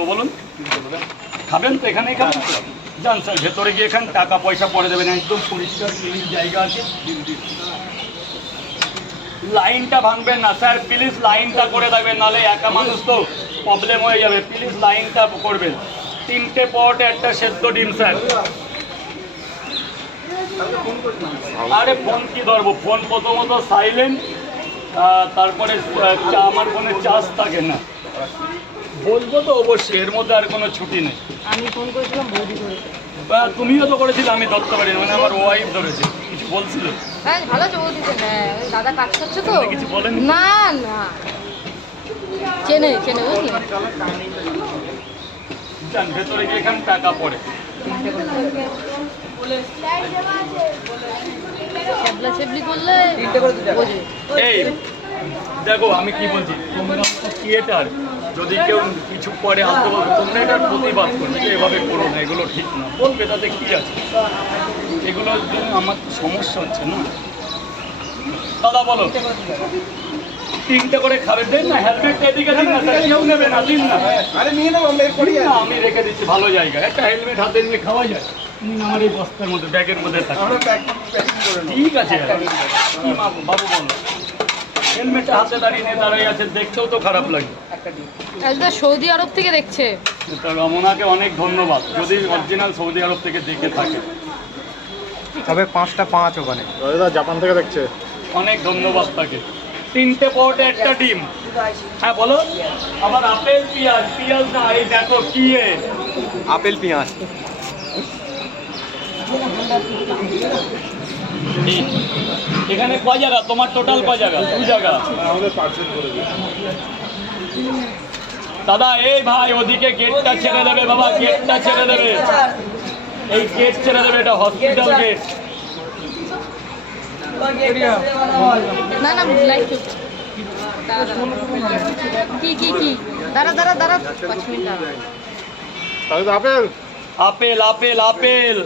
বলুন। খাবেন তো এখানেই খাবেন? যান স্যার, ভেতরে গিয়ে এখানে টাকা, পয়সা পরে দেবেন। একদম পরিষ্কার জায়গা আছে। লাইনটা ভাঙবেন না স্যার প্লিজ লাইনটা করে দেবেন নাহলে একা মানুষ তো প্রবলেম হয়ে যাবে। প্লিজ লাইনটা করবেন। তিনটে পট, একটা সেদ্ধ ডিম, স্যার। আরে ফোন কি ধরবো? ফোন প্রথমত সাইলেন্ট তারপরে আমার ফোনে চার্জ থাকে না। বলব তো অবশ্যই এর মধ্যে আর কোনো ছুটি নেই। আমি ফোন করেছিলাম বৌদি করেছে বা তুমিও তো করেছিলে আমি ধরতে পারি মানে আমার ওয়াইফ ধরেছে কিছু বলছিল? হ্যাঁ ভালো আছে বৌদিতে হ্যাঁ দাদা কাজ করছে তো। কিছু বলেননি? না না। চেনে চেনে বুঝলি যান ভেতরে গিয়ে এখানে টাকা পড়ে। করলে এই দেখো আমি কি বলছি তোমরা তো থিয়েটার যদি কেউ কিছু করে বলবে তোমরা এটার প্রতিবাদ করবে এভাবে করো না এগুলো ঠিক না। বলবে তাতে কি আছে? এগুলোর জন্য আমার সমস্যা হচ্ছে না। দাদা বলো। তিনটে করে খাবে দেন না হেলমেটটা এদিকে দিন না কেউ নেবে না দিন না। আরে নিয়ে নেব না, আমি রেখে দিচ্ছি ভালো জায়গায় একটা হেলমেট হাতে নিয়ে খাওয়া যায়। আমার এই বস্তার মধ্যে ব্যাগের মধ্যে থাকে। ঠিক আছে বাবু বলো। হেলমেটটা হাতে দাঁড়িয়ে নিয়ে দাঁড়িয়ে আছে দেখতেও তো খারাপ লাগে। একদম সৌদি আরব থেকে দেখছে। তো রমনাকে অনেক ধন্যবাদ যদি অরিজিনাল সৌদি আরব থেকে দেখে থাকে। তবে পাঁচটা পাঁচ ওখানে। দাদা জাপান থেকে দেখছে। অনেক ধন্যবাদ তাকে। তিনটে পটে একটা ডিম। হ্যাঁ বলো। আবার আপেল পিঁয়াজ। পিঁয়াজ না এই দেখো কি এ? আপেল পেঁয়াজ। এখানে কয় জায়গা? তোমার টোটাল কয় জায়গা? দু জায়গা দাদা এই ভাই ওদিকে গেটটা ছেড়ে দেবে বাবা গেটটা ছেড়ে দেবে। এই গেট ছেড়ে দেবে এটা হসপিটাল গেট না না লাইট কি কি কি? দাঁড়া দাঁড়া দাঁড়া। পাঁচ মিনিট দাঁড়া। তাহলে তো আপেল আপেল।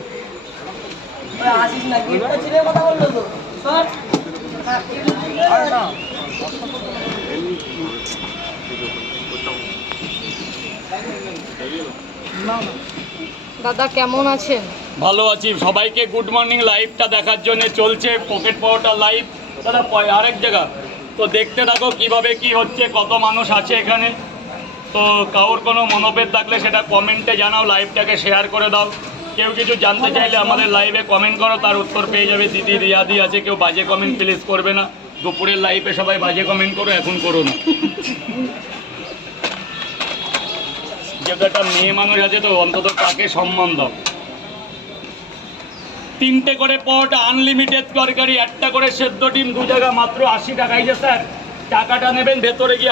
দাদা কেমন আছেন? ভালো আছি। সবাইকে গুড মর্নিং লাইভটা দেখার জন্য চলছে পকেট পাওয়াটা লাইভ দাদা পয়- আরেক জায়গা। তো দেখতে থাকো কীভাবে কি হচ্ছে কত মানুষ আছে এখানে। তো কারোর কোনো মনোভেদ থাকলে সেটা কমেন্টে জানাও লাইভটাকে শেয়ার করে দাও। কেউ কিছু জানতে চাইলে আমাদের লাইভে কমেন্ট করো, তার উত্তর পেয়ে যাবে। দিদি রিয়াদি আছে, কেউ বাজে কমেন্ট প্লিজ করবে না। দুপুরের লাইভে সবাই বাজে কমেন্ট করো, এখন করো না। যেহেতু একটা মেয়ে মানুষ আছে তো, অন্তত তাকে সম্মান দাও। তিনটে করে পট আনলিমিটেড তরকারি, একটা করে সেদ্ধ ডিম, দু জায়গা মাত্র আশি টাকাই যে স্যার টাকাটা নেবেন, ভেতরে গিয়ে